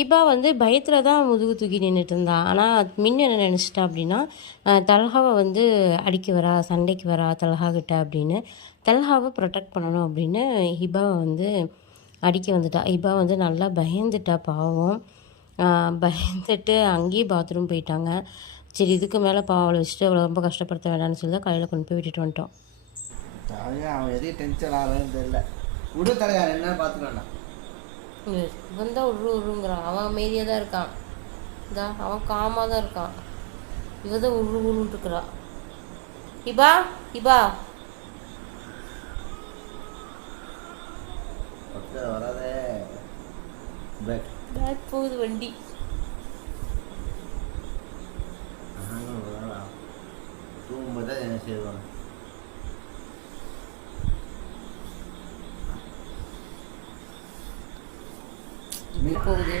இப்போ வந்து பயத்தில் தான் முதுகு தூக்கி நின்றுட்டு இருந்தா. ஆனால் மின்னு என்ன நினச்சிட்டா அப்படின்னா, தல்ஹாவை வந்து அடிக்க வரா, சண்டைக்கு வரா தல்ஹா கிட்ட அப்படின்னு. தல்ஹாவை ப்ரொடெக்ட் பண்ணணும் அப்படின்னு ஹிபாவை வந்து அடிக்க வந்துட்டா. ஹிபா வந்து நல்லா பயந்துட்டா பாவம். பயந்துட்டு அங்கேயே பாத்ரூம் போயிட்டாங்க. சரி இதுக்கு மேலே அவளை வச்சுட்டு அவளை ரொம்ப கஷ்டப்படுத்த வேண்டாம்னு சொல்லி தான் கடையில் கொண்டு போய் விட்டுட்டு வந்துட்டோம். அவன் எதையும் டென்ஷன் ஆகலன்னு தெரியல. விடு தலையா என்ன பார்த்துக்கலாம். இவன் தான் உருங்கிறான். அவன் அமைதியாக தான் இருக்கான். அவன் காமாக தான் இருக்கான். இவ தான் உருன்னு இருக்கிறா. இபா இபா வராதே. பேக் போகுது வண்டி. தூங்கும்போது தான் என்ன செய்வாங்க. போகுது.